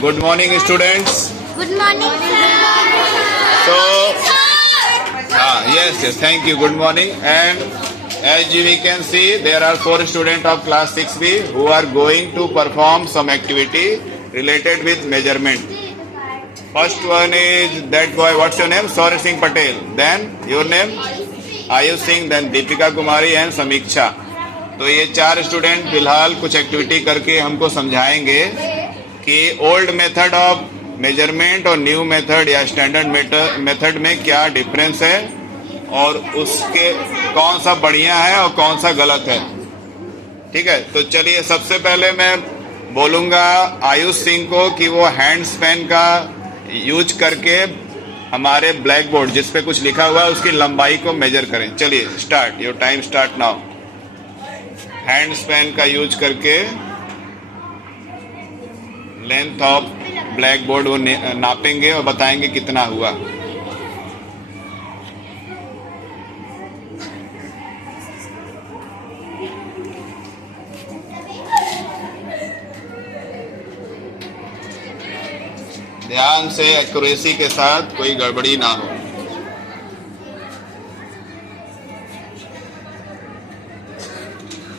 Good morning, students. Good morning, So, yes, thank you. Good morning. And as we can see, there are 4 students of class 6B who are going to perform some activity related with measurement. First one is that boy. What's your name? Saurabh Singh Patel. Then your name? Ayush Singh. Then Deepika Kumari and Samiksha. तो ये 4 student फिलहाल कुछ activity करके हमको समझाएंगे कि old method of measurement और new method या स्टैंडर्ड मेथड में क्या डिफरेंस है और उसके कौन सा बढ़िया है और कौन सा गलत है। ठीक है, तो चलिए सबसे पहले मैं बोलूंगा आयुष सिंह को कि वो हैंड्स पेन का यूज करके हमारे ब्लैक बोर्ड जिस पे कुछ लिखा हुआ है उसकी लंबाई को मेजर करें। चलिए start, your time start now. Handspan का यूज करके लेंथ ऑफ ब्लैक बोर्ड वो नापेंगे और बताएंगे कितना हुआ। ध्यान से, एक्यूरेसी के साथ, कोई गड़बड़ी ना हो।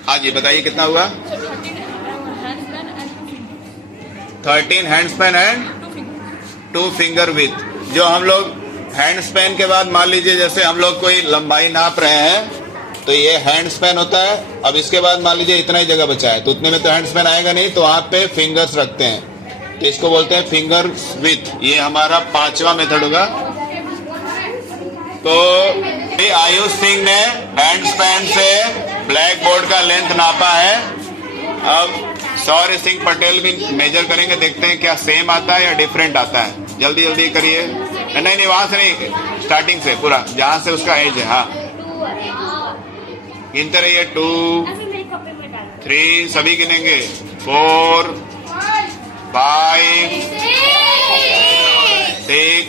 हाँ जी, बताइए कितना हुआ। 13 handspan and 2 finger with. जो हम लोग हैंड्स पेन के बाद मान लीजिए जैसे हम लोग कोई लंबाई नाप रहे हैं तो ये हैंड्स पेन होता है। अब इसके बाद मान लीजिए इतना ही जगह बचा है तो उतने में तो हैंड्स पेन आएगा नहीं, तो वहां पे फिंगर्स रखते हैं तो इसको बोलते हैं फिंगर विथ। ये हमारा 5वां मेथड होगा। तो आयुष सिंह ने हैंड्स पेन से ब्लैक बोर्ड का लेंथ नापा है। अब सौर्य सिंह पटेल भी मेजर करेंगे, देखते हैं क्या सेम आता है या डिफरेंट आता है। जल्दी जल्दी करिए। नहीं, वहां से नहीं, स्टार्टिंग से पूरा जहां से उसका एज है। हाँ, गिनते रहिए। 2, 3 सभी गिनेंगे। 4, 5, 6,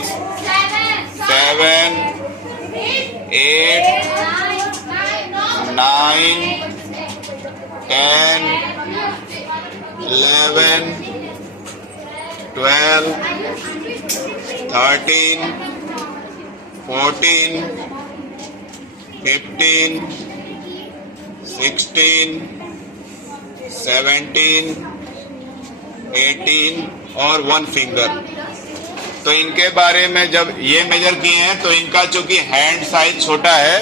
7, 8, 9, 10, 11, 12, 13, 14, 15, 16, 17, 18 और 1 फिंगर। तो इनके बारे में जब ये मेजर किए हैं तो इनका चूंकि हैंड साइज छोटा है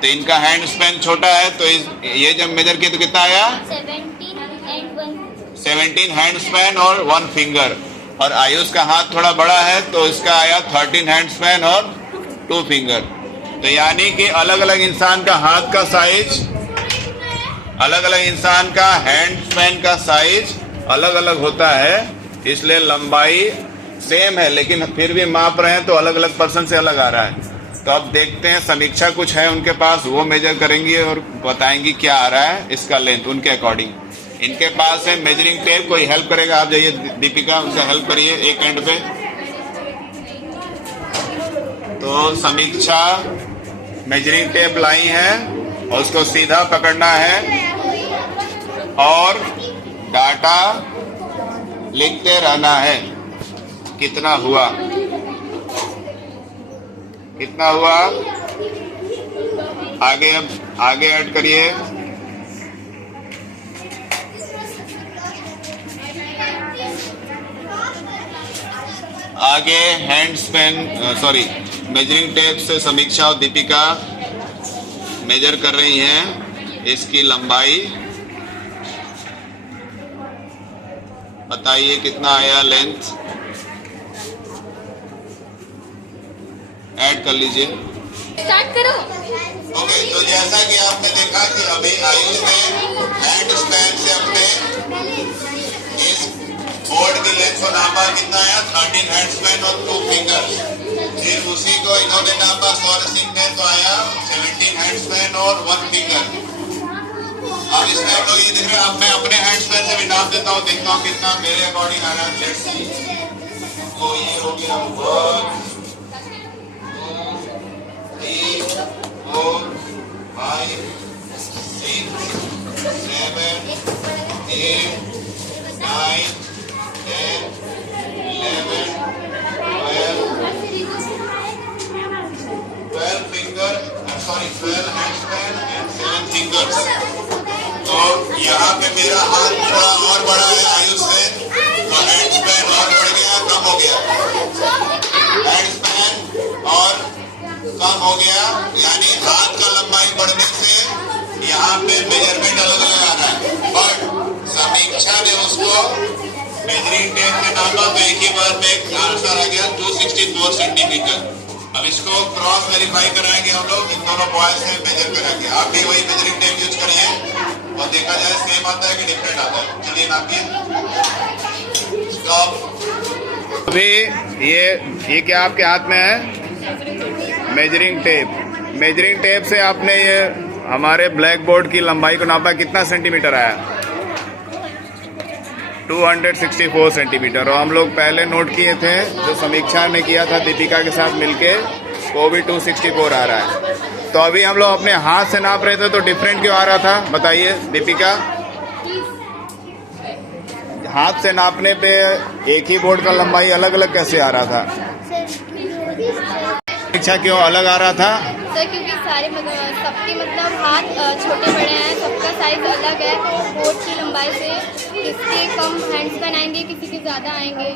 तो इनका हैंड स्पेन छोटा है, तो ये जब मेजर किए तो कितना आया? 17 हैंड स्पेन और 1 फिंगर। और आयुष का हाथ थोड़ा बड़ा है तो इसका आया 13 हैंड स्पेन और 2 फिंगर। तो यानी कि अलग अलग इंसान का हाथ का साइज, अलग अलग इंसान का हैंड स्पेन का साइज अलग अलग होता है, इसलिए लंबाई सेम है लेकिन फिर भी माप रहे हैं तो अलग अलग पर्सन से अलग आ रहा है। तो अब देखते हैं, समीक्षा कुछ है उनके पास, वो मेजर करेंगी और बताएंगी क्या आ रहा है इसका लेंथ उनके अकॉर्डिंग। इनके पास है मेजरिंग टेप, कोई हेल्प करेगा? आप जाइए दीपिका, उनका हेल्प करिए एक एंड पे। तो समीक्षा मेजरिंग टेप लाई है और उसको सीधा पकड़ना है और डाटा लिखते रहना है। कितना हुआ, कितना हुआ, आगे ऐड करिए। आगे हैंड्स पेन मेजरिंग टेप से समीक्षा और दीपिका मेजर कर रही हैं इसकी लंबाई। बताइए कितना आया लेंथ, ऐड कर लीजिए। स्टार्ट करो। ओके, तो जैसा कि आपने देखा कि अभी आयुष ने हैंड स्पेन से अपने इस बोर्ड की लेंथ को नापा, कितना आया? 13 हैंड स्पेन और 2 फिंगर। फिर उसी को इन्होंने नापा सौर्य सिंह ने, तो आया 17 हैंड स्पेन और 1 फिंगर। अब इसमें तो ये देख रहे हैं, अब मैं अपने हैंड स्पेन से भी नाप देता हूँ, देखता हूँ कितना मेरे अकॉर्डिंग आ रहा है। Let's see. तो ये हो गया 1, 2, 3, 4, 5, 6, 7, 8, 9, 10, 12 हैंड स्पैन एंड 7 फिंगर्स। तो यहाँ पे मेरा हाथ थोड़ा और बड़ा है आयुष से, तो हैंड स्पैन और बढ़ गया, कम हो गया, हैंड स्पैन और कम हो गया, यानी हाथ का लंबाई बढ़ने से यहाँ पे मेजरमेंट अलग अलग आ रहा है। बट समीक्षा ने उसको मेजरिंग टेप में नापा तो एक ही बार में आंसर आ गया 264 सेंटीमीटर। अब इसको क्रॉस वेरीफाई कराएंगे हम लोग, इन दोनों बॉयज से मेजर कराएंगे। आप भी वही मेजरिंग टेप यूज करिए और देखा जाए सेम आता है कि डिफरेंट आता है। चलिए नापिए। स्टॉप। अभी ये क्या आपके हाथ में है? Measuring tape. मेजरिंग टेप से आपने ये हमारे ब्लैक बोर्ड की लंबाई को नापा, कितना सेंटीमीटर आया? 264 सेंटीमीटर। और हम लोग पहले नोट किए थे, जो समीक्षा ने किया था दीपिका के साथ मिलके, वो भी 264 आ रहा है। तो अभी हम लोग अपने हाथ से नाप रहे थे तो डिफरेंट क्यों आ रहा था, बताइए दीपिका। हाथ से नापने पे एक ही बोर्ड का लंबाई अलग अलग कैसे आ रहा था? समीक्षा क्यों अलग आ रहा था? सर क्योंकि सारे सबके मतलब हाथ छोटे बड़े हैं, सबका साइज अलग है। बोर्ड की लंबाई से किसके कम हैंड स्पैन आएंगे, किसी के ज़्यादा आएंगे।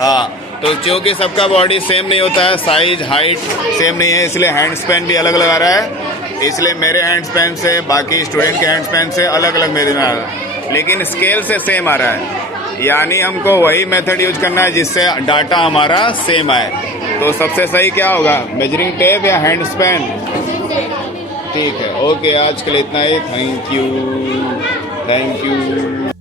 हाँ, तो क्योंकि सबका बॉडी सेम नहीं होता है, साइज हाइट सेम नहीं है, इसलिए हैंड स्पैन भी अलग अलग आ रहा है। इसलिए मेरे हैंड स्पैन से बाकी स्टूडेंट के हैंड स्पैन से अलग अलग मेजरमेंट आ रहा है, लेकिन स्केल से सेम आ रहा है। यानी हमको वही मेथड यूज करना है जिससे डाटा हमारा सेम आए। तो सबसे सही क्या होगा, मेजरिंग टेप या हैंड स्पैन? ठीक है, ओके, आज के लिए इतना ही। Thank you.